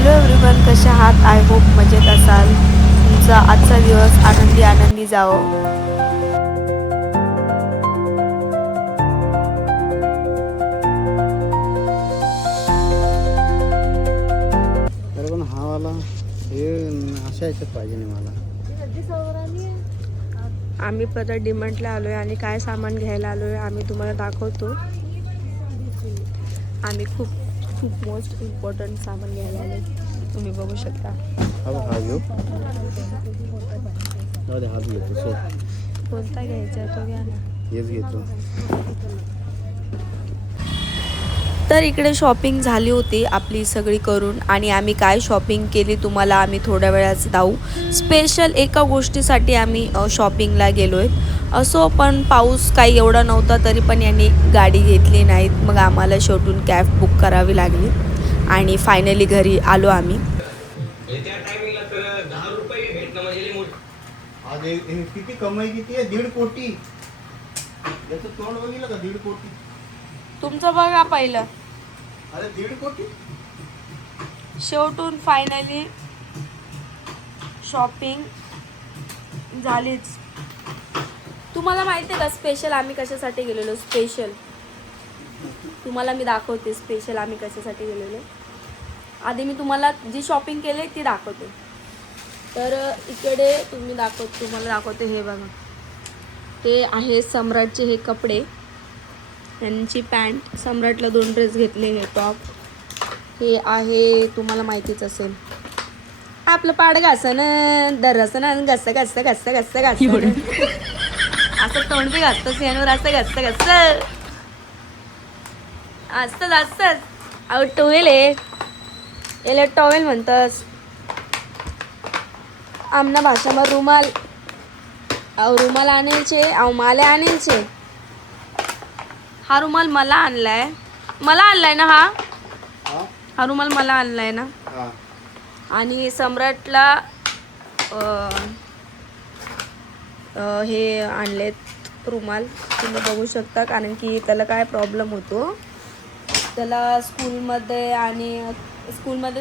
Hello everyone, कसे आहात? I hope मजेत असाल. तुमचा आजचा दिवस आनंदी आनंदी जावो. पण हा वाला हे अशा याच्यात पाहिजे नाही मला. आम्ही परत डिमांडला आलोय आणि काय सामान घ्यायला आलोय आम्ही तुम्हाला दाखवतो. आम्ही खूप खूप मोस्ट इम्पॉर्टंट सामान घ्यायला आलोय, तुम्ही बघू शकता. हा घेऊ, हाच घेतो. सो कोणता घ्यायचा तो घ्या ना. हेच घेतो. तर इकडे शॉपिंग झाली होती आपली सगळी करून आणि आम्ही काय शॉपिंग केली तुम्हाला आम्ही थोड्या वेळाच दाऊ. स्पेशल एका गोष्टीसाठी आम्ही शॉपिंगला गेलो आहे. असो पण पाऊस काही एवढा नव्हता तरी पण यांनी गाडी घेतली नाहीत. मग आम्हाला शेवटून कॅब बुक करावी लागली आणि फायनली घरी आलो आम्ही. किती कमाई किती आहे? 1.5 कोटी. याचं तोंड बघितलं का? 1.5 कोटी. तुमचं बघा पहिलं. अरे 1.5 कोटी. शेवटून फायनली शॉपिंग झालीच. तुम्हाला माहिती आहे का स्पेशल आम्ही कशासाठी गेलेलो? स्पेशल तुम्हाला मी दाखवते. स्पेशल आम्ही कशासाठी गेलेलो आधी मी तुम्हाला जी शॉपिंग केली ती दाखवते. तर इकडे तुम्हाला दाखवते. हे बघा, ते आहे सम्राटचे हे कपडे, यांची पॅन्ट. सम्राटला 2 ड्रेस घेतले. हे टॉप हे आहे तुम्हाला माहितीच असेल आपलं पाड घासन दरसन घस घस घस घस घस असं तोंड बी घासतच यावर असं घस घस असतच असतच. अहो टोवेल आहे, याला टॉवेल म्हणतस आमना भाषामध्ये. रुमाल, अहो रुमाल आणायचे, अहो माले आणायचे. हा रुमाल मला आणलाय ना. हा रुमाल मला आणलाय ना. आणि सम्राटला हे आणलेत रुमाल, तुम्ही बघू शकता. कारण की त्याला काय प्रॉब्लेम होतो, त्याला स्कूलमध्ये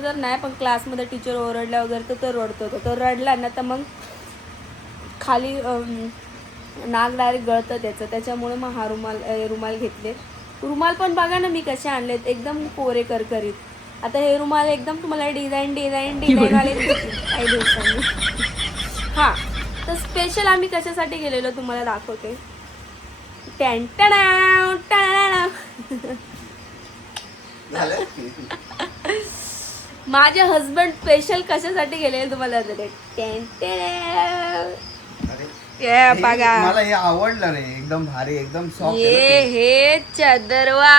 तर नाही पण क्लासमध्ये टीचर ओरडल्या वगैरे तर रडतो. तो रडला ना तर मग खाली नाक डायरेक्ट गळतं त्याचं. त्याच्यामुळे मग हा रुमाल घेतले. रुमाल पण बघा ना मी कसे आणलेत, एकदम कोरे करकरीत. आता हे रुमाल एकदम तुम्हाला डिझाईन वाले दिसतील काही दिवसांनी. हां, तर स्पेशल आम्ही कशासाठी गेलेलो तुम्हाला दाखवते. माझे हजबंड स्पेशल कशासाठी गेलेले तुम्हाला बघा. मला हे आवडलं रे, एकदम भारी, एकदम सॉफ्ट. हे चदरवा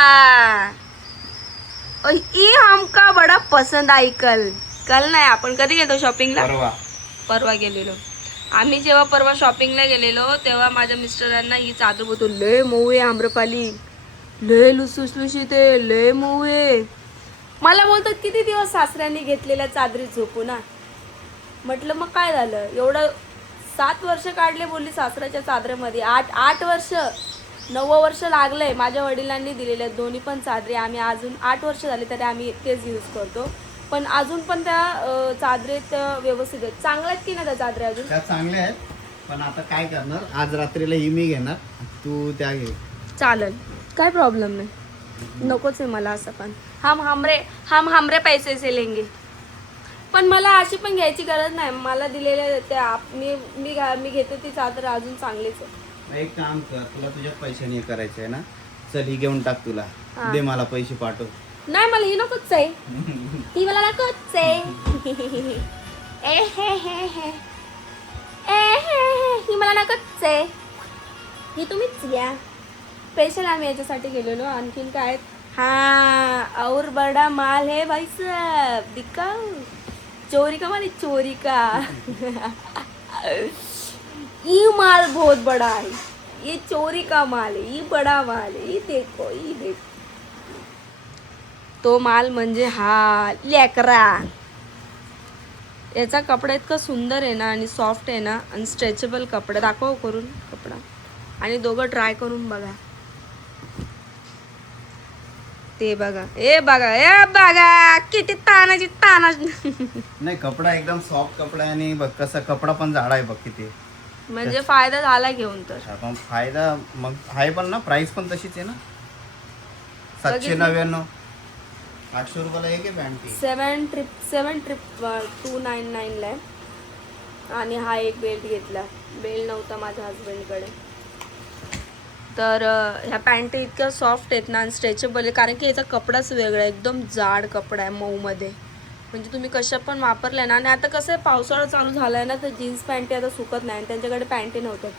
हमका बडा पसंद आई. कल नाही, आपण कधी गेलो शॉपिंगला? परवा गेलेलो आम्ही. जेव्हा परवा शॉपिंगला गेलेलो तेव्हा माझ्या मिस्टरांना ही चादर बोलतो, लय मऊ आहे आम्रपाली, लय लुसलुशीत आहे, लय मऊ आहे. मला बोलतात किती दिवस सासऱ्यांनी घेतलेल्या चादरी झोपू ना. म्हटलं मग काय झालं, एवढं 7 वर्ष काढले बोलली सासऱ्याच्या चादरेमध्ये. 8 वर्ष 9 वर्ष लागलंय. माझ्या वडिलांनी दिलेल्या दोन्ही पण चादरी आम्ही अजून 8 वर्ष झाले तरी आम्ही तेच यूज करतो. पण अजून पण त्या चादरीत व्यवस्थित आहेत. चांगल्या आहेत की नाही त्या चादरी? अजून त्या चांगल्या आहेत. पण आता काय करणार, आज रात्रीला ही मी घेणार, तू त्या घे. चालेल, काय प्रॉब्लेम नाही. नकोच आहे मला असं. पण हम हमरे पैसे से लेंगे. पण मला अशी पण घ्यायची गरज नाही. मला दिलेले त्या मी घेते ती चादर अजून चांगलीच आहे. एक काम कर, तुला तुझ्या पैशाने हे करायचंय ना, चल ही घेऊन टाक. तुला दे, मला पैसे पाठव. नाही, मला ही नकोच आहे. ही मला नकोच आहे. ही मला नकोच आहे. ही तुम्हीच घ्या. स्पेशल आम्ही याच्यासाठी गेलेलो. आणखीन काय? हाँ, और बड़ा माल है भाई साहब, दिखाओ. चोरी का माल, चोरी का. ये माल बहुत बड़ा है, ये चोरी का माल है, ये बड़ा माल है. ये देखो. तो माल म्हणजे हा लेकरा. याचा कपडा इतका सुंदर आहे ना आणि सॉफ्ट आहे ना आणि स्ट्रेचेबल कपडा. दाखव करून कपडा आणि दोघं ट्राय करून बघा. ते बघा किती तानाची ताना. नाही कपडा एकदम सॉफ्ट कपडा आहे आणि बघ कसा कपडा पण जाडा आहे बघ किती. म्हणजे फायदा झाला घेऊन तर. अच्छा, पण फायदा मग आहे पण ना, प्राइस पण तशीच आहे ना. 799 800 रुपयाला एक आहे पॅन्ट ती. 7,299 ला आहे. आणि हा एक बेल्ट घेतला. बेल्ट नव्हता माझ्या हस्बंडकडे. तर ह्या पॅन्ट इतक्या सॉफ्ट आहेत ना आणि स्ट्रेचेबल आहे, कारण की याचा कपडाच वेगळा आहे. एकदम जाड कपडा आहे मऊमध्ये. म्हणजे तुम्ही कशा पण वापरल्या ना. आणि आता कसं आहे पावसाळा चालू झाला आहे ना, तर जीन्स पॅन्टी आता सुकत नाही आणि त्यांच्याकडे पॅन्टी नव्हत्या.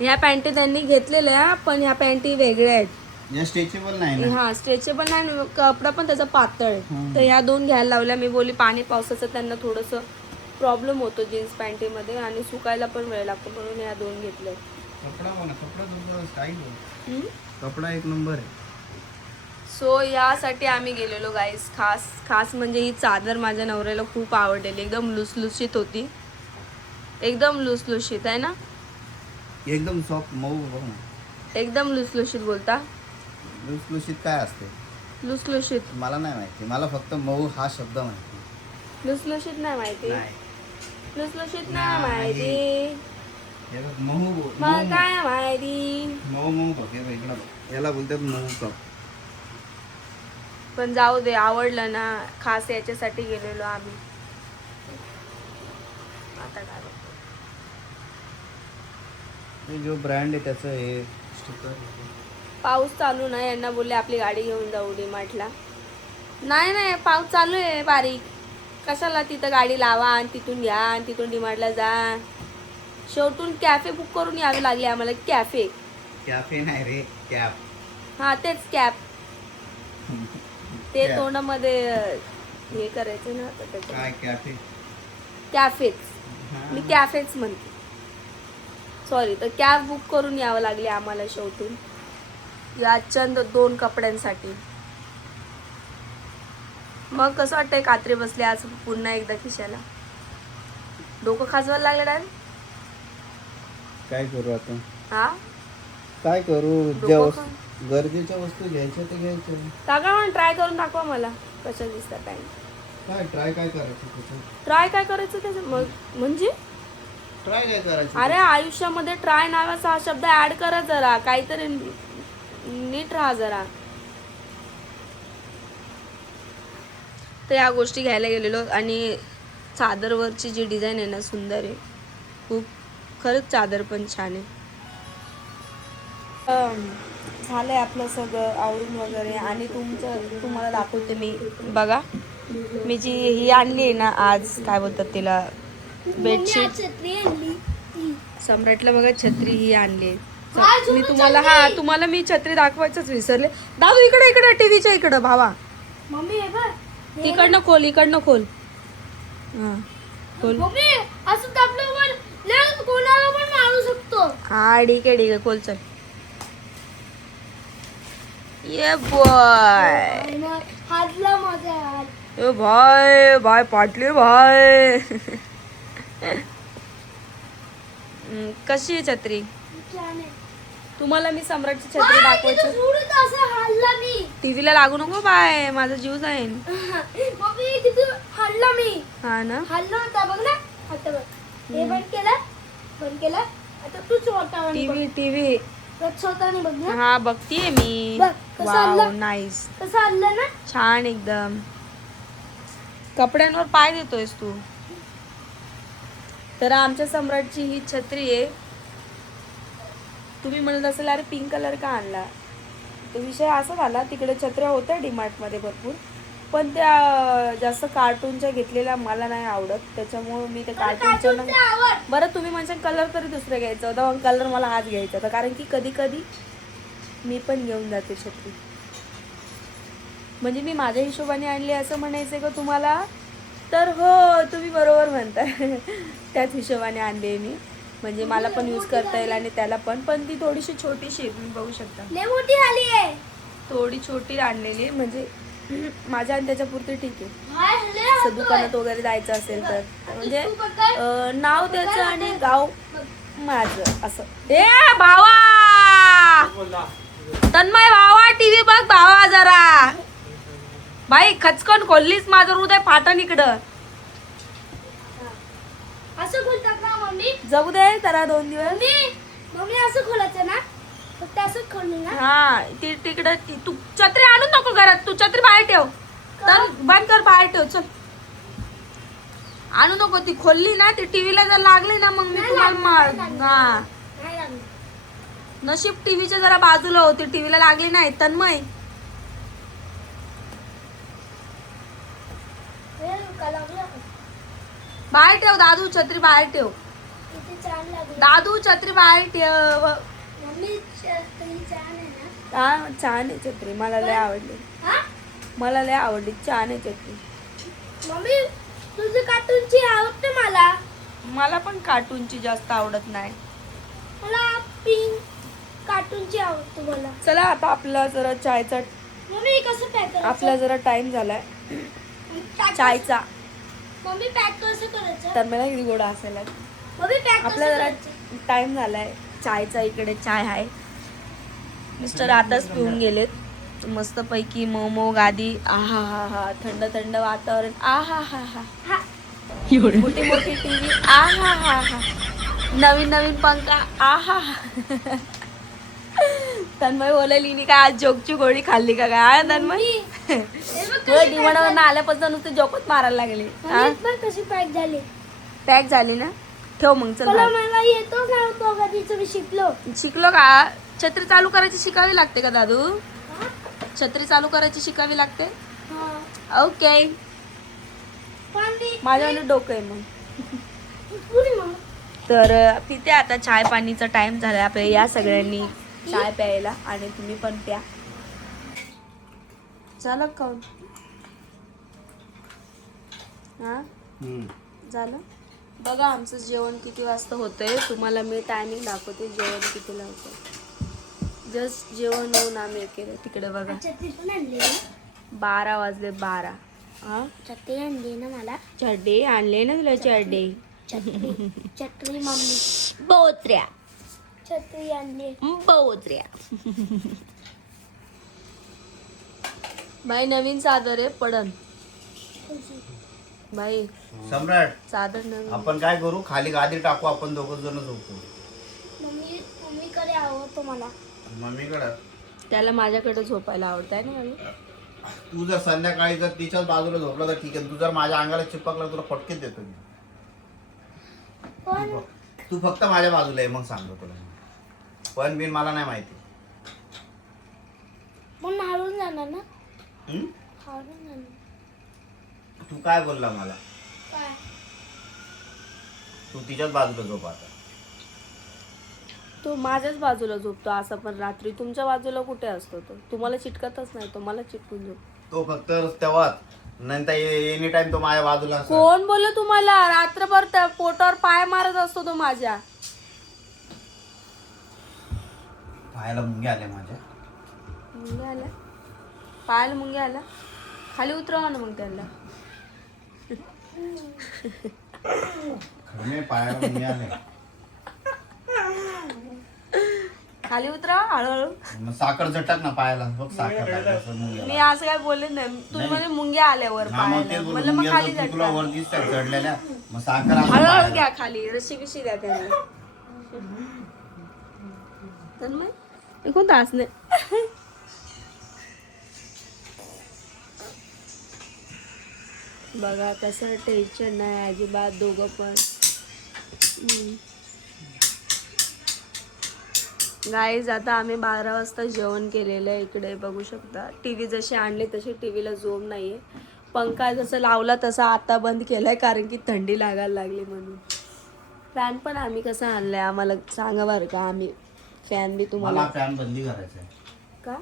ह्या पॅन्टी त्यांनी घेतलेल्या, पण ह्या पॅन्टी वेगळ्या आहेत. या स्ट्रेचेबल नाही ना. हा स्ट्रेचेबल नाही, कपडा पण त्याचा पातळ आहे. तर ह्या दोन घ्यायला लावल्या. मी बोली पाणी पावसाचं त्यांना थोडंसं प्रॉब्लेम होतो जीन्स पॅन्टीमध्ये आणि सुकायला पण वेळ लागतो, म्हणून ह्या दोन घेतल्या. कपडा बघ ना, कपडा तुमचा स्टाईल आहे. कपडा एक नंबर आहे. सो यासाठी आम्ही गेलेलो गाईस. खास म्हणजे ही चादर माझ्या नवऱ्याला खूप आवडलेली. एकदम लुसलुशीत होती. एकदम लुसलुशीत आहे ना. एकदम सॉफ्ट मऊ बघ ना. एकदम लुसलुशीत बोलता. लुसलुशीत काय असते? लुसलुशीत मला नाही माहिती. मला फक्त मऊ हा शब्द माहिती. लुसलुशीत नाही माहिती. नाही. लुसलुशीत नाही माहिती. हे बघ मऊ मग काय माहिती. मऊ मऊ बघ, हे बघ इकडं बघ. याला बोलतात मऊ कप. पण जाऊ दे, आवडलं ना. खास याच्यासाठी गेलेलो आम्ही. आता काय बघतो. जो ब्रँड आहे त्याचं हे स्टिकर. पाऊस चालू नाही, यांना बोलले आपली गाडी घेऊन जाऊ डीमार्टला. नाही पाऊस चालू आहे बारीक. कशाला तिथं गाडी लावा आणि तिथून घ्या आणि तिथून डीमार्टला जा. शेवटून कॅफे बुक करून यावे लागले आम्हाला. कॅफे नाही रे, कॅप. हा तेच कॅप. ते तोंडामध्ये हे करायचं ना. काय कॅफे? कॅफेच. मी कॅफेच म्हणते, सॉरी. तर कॅब बुक करून यावं लागले आम्हाला शेवटून या चंद 2 कपड्यांसाठी. मग कसं वाटतंय कात्री बसले आज पुन्हा एकदा खिशाला. डोकं खाजवायला लागलं डायरेक्ट. काय करू आता? हा काय करू? गरजेच्या वस्तू घ्यायच्या तर घ्यायच्या. काका म्हणून ट्राय करून दाखवा मला कशा दिसतात पॅन्ट. काय ट्राय काय करायचं त्याचं? ट्राय काय करायचं त्याचं म्हणजे? ट्राय काय करायचं? अरे आयुष्यामध्ये ट्राय नावाचा हा शब्द ऍड करा जरा. काहीतरी नीट राहा जरा. तर या गोष्टी घ्यायला गेलेलो आणि चादरवरची जी डिझाईन आहे ना सुंदर आहे खूप. खरंच चादर पण छान आहे. झालंय आपलं सगळं आवरून वगैरे आणि तुम्हाला दाखवते मी. बघा मी जी ही आणली आहे ना आज, काय बोलतात तिला, बेडशीट. सम्राटला बघा छत्री ही आणली. मी तुम्हाला मी छत्री दाखवायचंच विसरले. दादू इकडे टीव्हीच्या इकडं भावा. इकडनं खोल हा खोल. हा ठीक आहे खोल चल. ये बॉय भाई पाटली भाई. कशी आहे छत्री? तुम्हाला मी सम्राटची छत्री दाखवायची. टीव्हीला लागू नको बाय, माझा जीव जाईल. हा ना. टीव्ही हा बघतीये मी. Wow nice. छान एकदम. कपड्यांवर पाय देतोयस तू. तर आमच्या सम्राटची ही छत्री आहे. तुम्ही म्हणत असेल अरे पिंक कलर का आणला, तो विषय असा झाला तिकडे छत्र्या होत्या डीमार्टमध्ये भरपूर, पण त्या जास्त कार्टूनच्या घेतलेल्या मला नाही आवडत. त्याच्यामुळे मी ते कार्टूनच्या बरं तुम्ही म्हणजे कलर तरी दुसरं घ्यायचं होतं. कलर मला आज घ्यायचा होता कारण की कधी कधी मी पण घेऊन जाते छत्री. म्हणजे मी माझ्या हिशोबाने आणली असं म्हणायचं का तुम्हाला? तर हो तुम्ही बरोबर म्हणता. त्याच हिशोबाने आणली मी. म्हणजे मला पण यूज करता येईल आणि त्याला पण ती थोडीशी छोटीशी आहे. तुम्ही बघू शकता थोडी छोटी आणलेली आहे. म्हणजे माझ्या आणि त्याच्या पुरती ठीक आहे. दुकानात वगैरे जायचं असेल तर म्हणजे नाव त्याचं आणि गाव माझं असं. ए भावा तन्मय भावा टीव्ही बघ भावा जरा. बाई खचकन खोललीस माझं हृदय फाटन इकडं. असं खोलतात ना मम्मी? जाऊ दे त्याला 2 दिवस. मम्मी असं खोलायचं ना? फक्त असंच खोलून ना? हा ती तिकडं तू छत्री आणू नको घरात. तू छत्री बाहेर ठेव. तर बंद कर, बाहेर ठेव. चल आणू नको. ती खोलली ना ती टीव्हीला जर लागली ना मग मी तुम्हाला हा नाही लागलं. नशीब टीव्हीच्या जरा बाजूला होती, टीव्हीला लागली नाही. तन्मय हे का लागलं? बाहेर ठेव. दादू छत्री बाहेर ठेव. किती छान लागलं. दादू छत्री बाहेर ठेव. मम्मी तरी छान आहे ना? हा छान आहे छत्री. मला लय आवडली. हा? मला लय आवडली. छान आहे छत्री. मम्मी तुझी कार्टूनची आवडते मला. मला पण कार्टूनची जास्त आवडत नाही. मला पिंक कार्टूनची आवडते मला. चला आता आपला जरा चायचा मम्मी हे कसं पॅक करायचं? आपला जरा टाइम झालाय पॅक चायचा. मम्मी पॅक कसं करायचं? तर मला किती गोड असायला. मम्मी पॅक आपला कसं जरा करायचं? टाइम झालाय चायचा. इकडे चाय आहे. मिस्टर आताच पिऊन गेलेत मस्त पैकी. मोमो गादी. आहा हा हा. थंड थंड वातावरण. आहा हा हा. हा. मोठी मोठी टीव्ही. आहा हा हा. नवीन नवीन पंखा. आहा हा. तन्मय बोलायली काय आज जोकची गोळी खाल्ली का काय तन्मय? हे बघ तुला डिमांडवर आल्यापासून नुसते जोकच मारायला लागले. मम्मी बघ कशी पॅक झाली. पॅक झाली ना. ठेव मग. चल मला बाहेर. मला येतो नव्हतो कधीच मी शिकलो. शिकलो का? छत्री चालू करायची शिकावी लागते का दादू? हा? छत्री चालू करायची शिकावी लागते. हा. ओके. पण ती माझ्यावर डोकं आहे मग. पुरी मग. तर पिते आता. चाय पाणीचा टाइम झाला आपल्या. या सगळ्यांनी चाय प्यायला आणि तुम्ही पण प्या. झालं खाऊन? हा झालं. बघा आमचं जेवण किती वाजता होतंय. तुम्हाला मी टायमिंग दाखवते जेवण कितीला होतं. जस्ट जेवण होऊन आम्ही केलं तिकडे बघा. चटणी पण आणली ना? 12 वाजले. 12. हा चटणी आणली ना मला. चड्डे आणले ना तुला चड्डे. चटणी चटणी मम्मी. बोत्र्या छत्री आणली. बोत्र्या. बाई नवीन चादर आहे पडन. बाई सम्राट चादर नवीन. आपण काय करू खाली गादी टाकू. आपण 2 जण झोपू. मम्मीकडे आवडतो मला. मम्मीकडं त्याला माझ्याकडे झोपायला आवडत आहे ना मला. तू जर संध्याकाळी जर तिच्याच बाजूला झोपला तर ठीक आहे. तू जर माझ्या अंगाला चिपकला तुला फटकेच देतो मी. पण तू फक्त माझ्या बाजूला आहे मग सांगतो तुला. पण बिन मला नाही माहिती. मग हारून जाणार ना? हम्म? हारून जाणार. तू काय बोलला मला? काय? तू तिच्याच बाजूला झोप आता. तो माझ्याच बाजूला झोपतो असं पण रात्री. तुमच्या बाजूला कुठे असतो तो? तुम्हाला चिटकतच नाही. तो मला चिटकून झोपतो. तो फक्त तेव्हाच. नंतर एनी टाइम तो माझ्या बाजूला असतो. कोण बोललं तुम्हाला? रात्रभर त्या पोटावर पाय मारत असतो तो माझ्या. पायाला मुंग्या आल्या माझ्या. मुंग्या आल्या? पायाला मुंग्या आल्या? खाली उतरवा ना मग त्यांना. खरं पायाला मुंग्या आल्या. खाली उतरवा हळूहळू. मग साखर झटक ना पायाला. बघ साखर लागली असं मी मुंग्याला. असं काय बोलले नाही. तुम्ही म्हणजे मुंग्या आल्यावर हा मग पायाला. तेच बोलू. म्हणलं मग मुंग्या खाली जर तुला जातात. वर दिसतात चढलेल्या मग साखर असं हळूहळू पायाला. घ्या खाली. रशी बिशी द्या त्यांना. तर मग कोणता असणे. बघा कसं टेन्शन नाही अजिबात. दोघं पण गाईज आता आम्ही 12 वाजता जेवण केलेलं आहे. इकडे बघू शकता टीव्ही जशी आणली तशी टीव्हीला झोप नाहीये. पंखा जसं लावला तसा आता बंद केलाय कारण की थंडी लागायला लागली म्हणून. फॅन पण आम्ही कसा आणलाय आम्हाला सांगा बरं का. आम्ही फॅन बी तुम्हाला मला फॅन बंदी करायचा आहे. का?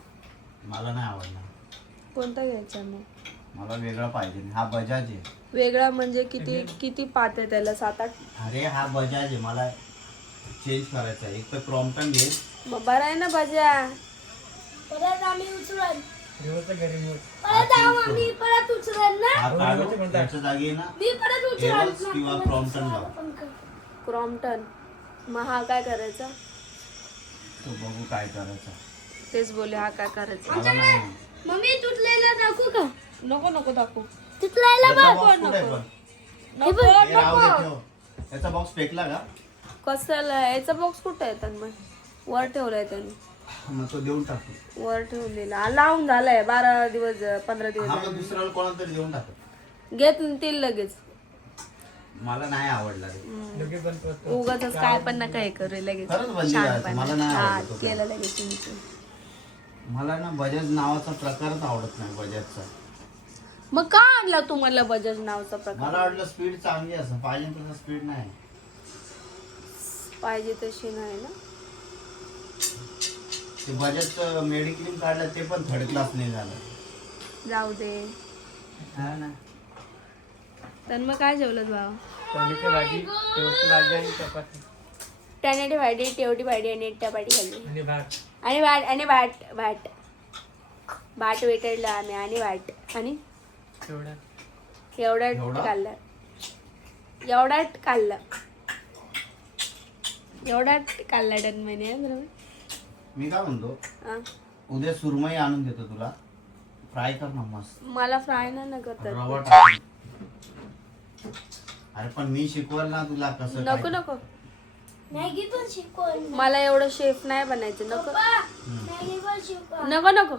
मला नाही आवडला. कोणता घ्यायचा मग? मला वेगळा पाहिजे. हा बजाज आहे. वेगळा म्हणजे किती किती पाट आहे त्याला? 7-8. अरे हा बजाज आहे. मला चेंज करायचा आहे. एक तर क्रॉम्प्टन घे. मग बरं आहे ना बजा. परत आम्ही उचलून परत आम्ही परत उचलून ना. हा काढू. त्याच्या जागी ना मी परत हेवल्स उचलून किंवा क्रॉम्प्टन लाव. क्रॉम्प्टन. मग हा काय करायचा? तो बघू काय करायचं. तेच बोले हा काय करायचा. मला नाही. मम्मी तुटलेला दाखवू का? नको नको दाखवू तिथला याचा बघ box कुठे आहे पण? नको हे राहू दे, नको ठेव. याचा बॉक्स फेकला का कशाला याचा बॉक्स कुठे आहे तन्मय वर ठेवलाय त्यांनी मग तो देऊन टाकतो. वर ठेवलेला लावून झालाय 12 दिवस 15 दिवस हा झाले. मग दुसऱ्याला कोणाला तरी देऊन टाकतो. घेतील लगेच मला नाही आवडला ते. उगाच काय पण नका हे करू लगेच खरंच बंदी छान करायचं. पण. मला नाही हा, आवडत तो. केलं लगेच तुमचं. मला ना बजाज नावाचा प्रकारच आवडत नाही बजाजचा. मग का आणला तुम्हाला बजाज नावचा प्रकार मला वाटलं स्पीड चांगली असं पाहिजे तसं स्पीड नाही. पाहिजे तशी नाही ना ते बजाजचं मेडिक्लेम काढलं ते पण थर्ड क्लास नाही झालं. जाऊ दे हा ना. तर मग काय जेवलं भाऊ टोमॅटो भाजी शेवटची भाजी आणि चपाती टॅनेटी भाजी तेवढी भाजी आणि टपाटी खाल्ली आणि भात आणि भाट वेटडला आम्ही आणि भाट आणि तेवढा एवढा एवढा? काढला एवढा काढला डन महिने बरोबर मी काय म्हणतो हा. उद्या सुरमई आणून देतो तुला फ्राय कर ना मस्त मला फ्राय नाही करतात रवा टाकून. अरे पण मी शिकवल ना तुला कसं काय. नको नको मॅगी पण शिकवण मला एवढं शेफ नाही बनायचं नको मॅगी पण शिकव नको नको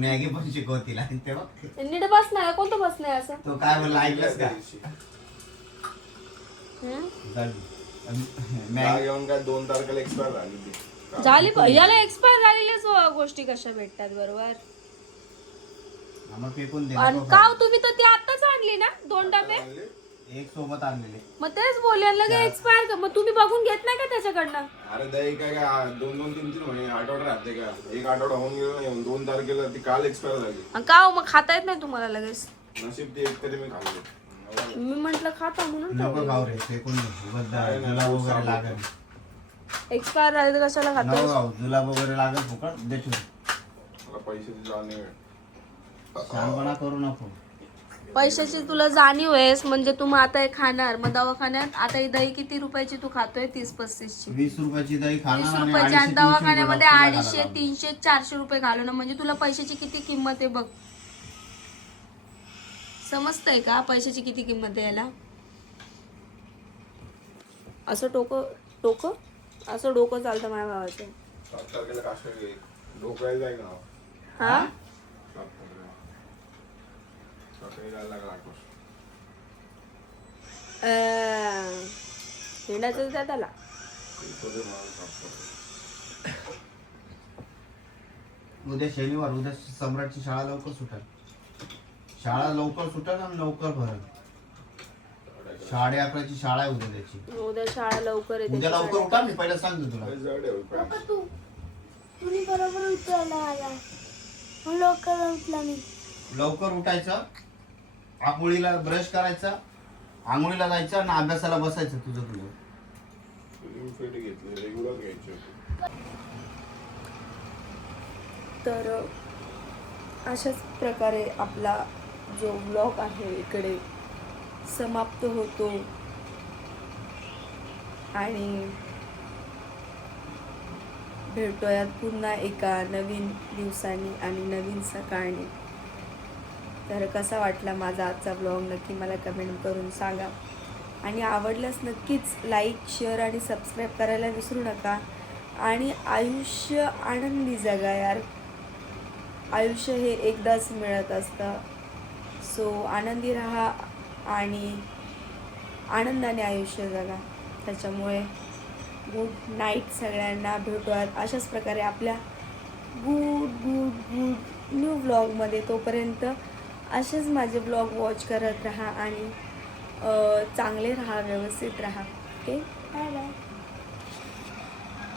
मॅगी पण शिकव तिला तेव्हा नीट बस नाही कोणतं बस नाही असं तो काय म्हणला ऐकलंस का हम्म? मॅगी येऊन काय 2 तारखेला एक्सपायर झाली ती. झाली याला एक्सपायर झालेल्याच गोष्टी कशा भेटतात बरोबर मग फेकून दे आणि नको का खाऊ. तुम्ही तर ती आताच आणली ना 2 डबे एक सोबत आणलेले मग तेच बोलले लगे एक्सपायर का मग तुम्ही बघून घेत नाही का त्याच्याकडनं अरे दही काय काय 2-3 महिने आठवडा राहते का एक आठवडा होऊन गेलो नाही 2 तारखेला ती काल एक्सपायर झाली आणि का हो, मग खाता येत नाही तुम्हाला लगेच नशीब ती एक तरी मी खाल्ली मी म्हंटल खाता म्हणून नको खाऊ रे फेकून दे उगाच जुलाब वगैरे लागेल एक्सपायर झाले तर कशाला नको खाता खाऊ जुलाब वगैरे लागेल फुकट दे ठेवून. मला पैशाची जाणीव आहे. शहाणपणा करू नको. पैशाची तुला जाणीव आहेस म्हणजे तू मग आता हे खाणार मग दवाखान्यात आता ही दही किती रुपयाची तू खातोय 30-35 ची 20 रुपयाची दही 20 खाणार आणि रुपयाची आणि 250-300 दवाखान्यामध्ये डॉक्टरला 250 घालायला. 300 400 रुपये घालवणं म्हणजे तुला पैशाची किती किंमत आहे बघ समजतंय का पैशाची किती किंमत आहे याला असं टोक असं डोकं चालतं माझ्या भावाचं 7 तारखेला काश्मीर ढोकळायला जाईल ना हा 7 तारखेला सकाळी जायला लागला 8 वाजता. हिंडाचं त्या त्याला इथं ते मला 7 तारखेला. उद्या शनिवार उद्या सम्राटची शाळा लवकर सुटेल. शाळा लवकर सुटेल आणि लवकर भरेल. 11:30ची शाळा आहे उद्या त्याची. उद्या शाळा लवकर येते उद्या लवकर उठा मी पहिलं सांगतो तुला. लय जड आहे हो पॅन्ट. नको तू तुम्ही बरोबर उठवला मला मग लवकर उठला मी लवकर उठायचं आंघोळीला ब्रश करायचा आंघोळीला जायचं आणि अभ्यासाला बसायचं तुझं Slim fit घेतले रेग्युलर घ्यायचे होते. तर अशाच प्रकारे आपला जो ब्लॉग आहे इकडे समाप्त होतो आणि भेटूयात पुन्हा एका नवीन दिवसानी आणि नवीन सकाळनी. तर कसा वाटला माझा आजचा ब्लॉग नक्की मला कमेंट करून सांगा आणि आवडल्यास नक्कीच लाईक शेअर आणि सबस्क्राईब करायला विसरू नका आणि आयुष्य आनंदी जगा यार. आयुष्य हे एकदाच मिळत असतं सो आनंदी राहा आणि आनंदाने आयुष्य जगा. त्याच्यामुळे गुड नाईट सगळ्यांना. भेटूयात अशाच प्रकारे आपल्या गुड न्यू ब्लॉगमध्ये. तोपर्यंत असेच माझे ब्लॉग वॉच करत राहा आणि चांगले राहा व्यवस्थित राहा. Okay bye bye.